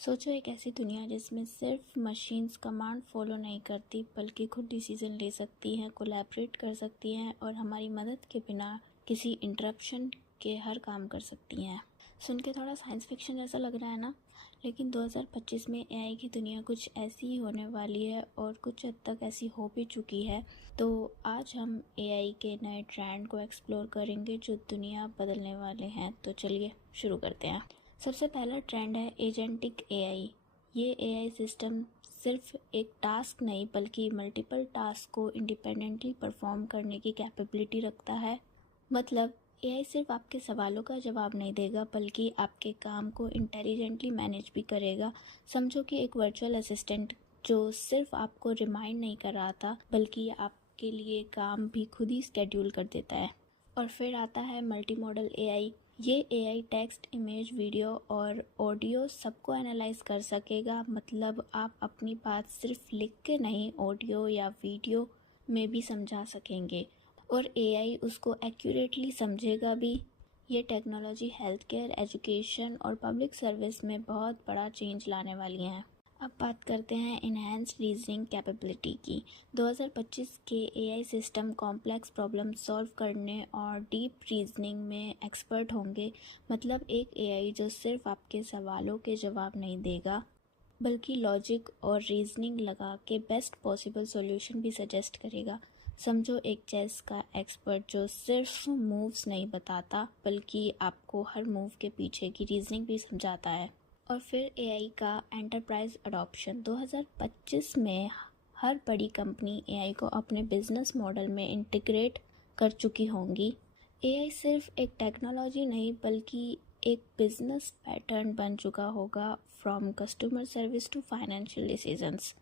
सोचो एक ऐसी दुनिया जिसमें सिर्फ मशीन्स कमांड फॉलो नहीं करती बल्कि खुद डिसीजन ले सकती हैं, कोलैबोरेट कर सकती हैं और हमारी मदद के बिना किसी इंटरप्शन के हर काम कर सकती हैं। सुन के थोड़ा साइंस फिक्शन जैसा लग रहा है ना, लेकिन 2025 में एआई की दुनिया कुछ ऐसी ही होने वाली है और कुछ हद तक ऐसी हो भी चुकी है। तो आज हम एआई के नए ट्रेंड को एक्सप्लोर करेंगे जो दुनिया बदलने वाले हैं। तो चलिए शुरू करते हैं। सबसे पहला ट्रेंड है एजेंटिक एआई। ये एआई सिस्टम सिर्फ एक टास्क नहीं बल्कि मल्टीपल टास्क को इंडिपेंडेंटली परफॉर्म करने की कैपेबिलिटी रखता है। मतलब एआई सिर्फ आपके सवालों का जवाब नहीं देगा बल्कि आपके काम को इंटेलिजेंटली मैनेज भी करेगा। समझो कि एक वर्चुअल असिस्टेंट जो सिर्फ आपको रिमाइंड नहीं कर रहा था बल्कि आपके लिए काम भी खुद ही स्केड्यूल कर देता है। और फिर आता है मल्टी मॉडल एआई। ये एआई टेक्स्ट, इमेज, वीडियो और ऑडियो सबको एनालाइज कर सकेगा। मतलब आप अपनी बात सिर्फ लिख के नहीं, ऑडियो या वीडियो में भी समझा सकेंगे और एआई उसको एक्यूरेटली समझेगा भी। ये टेक्नोलॉजी हेल्थ केयर, एजुकेशन और पब्लिक सर्विस में बहुत बड़ा चेंज लाने वाली हैं। अब बात करते हैं इन्हेंस्ड रीजनिंग कैपेबिलिटी की। 2025 के AI system complex problem solve करने और डीप रीजनिंग में एक्सपर्ट होंगे। मतलब एक एआई जो सिर्फ आपके सवालों के जवाब नहीं देगा बल्कि लॉजिक और रीजनिंग लगा के बेस्ट पॉसिबल सॉल्यूशन भी सजेस्ट करेगा। समझो एक चेस का एक्सपर्ट जो सिर्फ मूव्स नहीं बताता बल्कि आपको हर मूव के पीछे की रीजनिंग भी समझाता है। और फिर एआई का एंटरप्राइज अडॉप्शन। 2025 में हर बड़ी कंपनी एआई को अपने बिजनेस मॉडल में इंटीग्रेट कर चुकी होंगी। एआई सिर्फ एक टेक्नोलॉजी नहीं बल्कि एक बिजनेस पैटर्न बन चुका होगा, from customer service to financial decisions.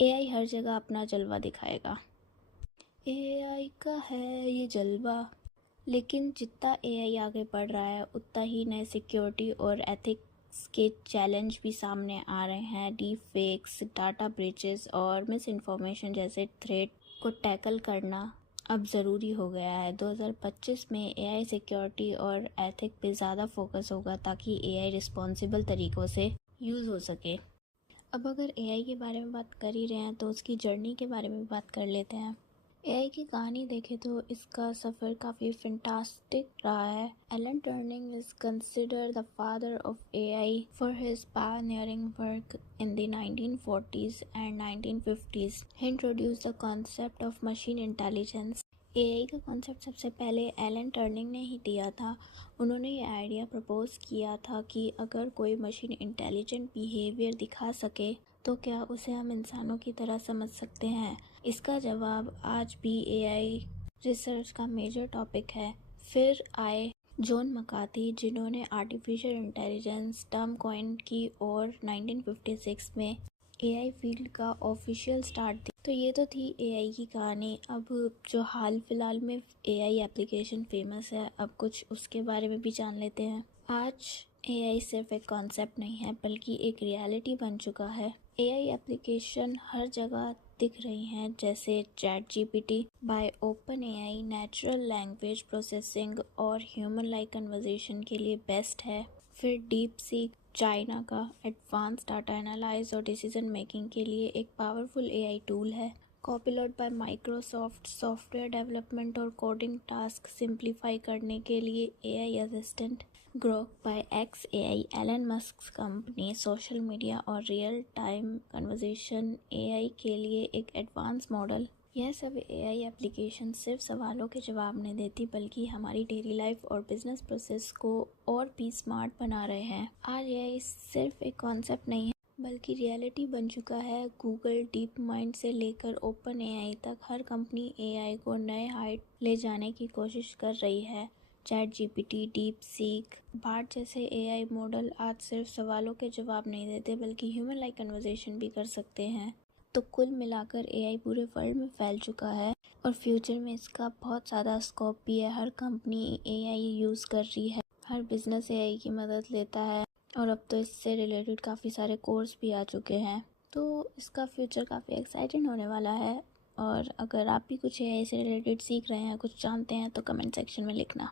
AI हर जगह अपना जलवा दिखाएगा। एआई का है ये जलवा। लेकिन जितना एआई आगे बढ़ रहा है उतना ही नए सिक्योरिटी और एथिक्स के चैलेंज भी सामने आ रहे हैं। डीप फेक्स, डाटा ब्रीचेस और मिस इन्फॉर्मेशन जैसे थ्रेट को टैकल करना अब ज़रूरी हो गया है। 2025 में एआई सिक्योरिटी और एथिक पे ज़्यादा फोकस होगा ताकि एआई रिस्पॉन्सिबल तरीक़ों से यूज़ हो सके। अब अगर एआई के बारे में बात कर ही रहे हैं तो उसकी जर्नी के बारे में भी बात कर लेते हैं। एआई की कहानी देखें तो इसका सफ़र काफ़ी फैंटास्टिक रहा है। Alan Turing is considered the father of AI for his pioneering work in the 1940s and 1950s। He introduced the concept of machine intelligence. AI का कॉन्सेप्ट सबसे पहले एलन टर्निंग ने ही दिया था। उन्होंने ये आइडिया प्रपोज किया था कि अगर कोई मशीन इंटेलिजेंट बिहेवियर दिखा सके तो क्या उसे हम इंसानों की तरह समझ सकते हैं। इसका जवाब आज भी एआई रिसर्च का मेजर टॉपिक है। फिर आए जॉन मकार्थी जिन्होंने आर्टिफिशियल इंटेलिजेंस टर्म कॉइन की और 1956 में एआई फील्ड का ऑफिशियल स्टार्ट दी। तो ये तो थी एआई की कहानी। अब जो हाल फिलहाल में एआई एप्लीकेशन फेमस है, अब कुछ उसके बारे में भी जान लेते हैं। आज एआई सिर्फ एक कॉन्सेप्ट नहीं है बल्कि एक रियलिटी बन चुका है। एआई एप्लीकेशन हर जगह दिख रही हैं, जैसे ChatGPT by OpenAI natural language processing और ह्यूमन लाइक कन्वर्सेशन के लिए बेस्ट है। फिर डीप सीक चाइना का एडवांस डाटा एनालाइज और डिसीजन मेकिंग के लिए एक पावरफुल एआई टूल है। Copilot by Microsoft software development और कोडिंग टास्क सिंप्लीफाई करने के लिए AI assistant. Grok by xAI Elon Musk company social media और रियल टाइम कन्वर्सेशन एआई के लिए एक एडवांस मॉडल। यह सब एआई एप्लीकेशन सिर्फ सवालों के जवाब नहीं देती बल्कि हमारी डेली लाइफ और बिजनेस प्रोसेस को और भी स्मार्ट बना रहे हैं। आज एआई सिर्फ एक कॉन्सेप्ट नहीं है बल्कि रियलिटी बन चुका है। गूगल, डीप माइंड से लेकर ओपन एआई तक हर कंपनी एआई को नए हाइट ले जाने की कोशिश कर रही है। ChatGPT, DeepSeek, Bard जैसे एआई मॉडल आज सिर्फ सवालों के जवाब नहीं देते बल्कि ह्यूमन लाइक कन्वर्सेशन भी कर सकते हैं। तो कुल मिलाकर एआई पूरे वर्ल्ड में फैल चुका है और फ्यूचर में इसका बहुत ज़्यादा स्कोप भी है। हर कंपनी एआई यूज़ कर रही है, हर बिजनेस एआई की मदद लेता है और अब तो इससे रिलेटेड काफ़ी सारे कोर्स भी आ चुके हैं। तो इसका फ्यूचर काफ़ी एक्साइटिंग होने वाला है। और अगर आप भी कुछ एआई से रिलेटेड सीख रहे हैं, कुछ जानते हैं तो कमेंट सेक्शन में लिखना।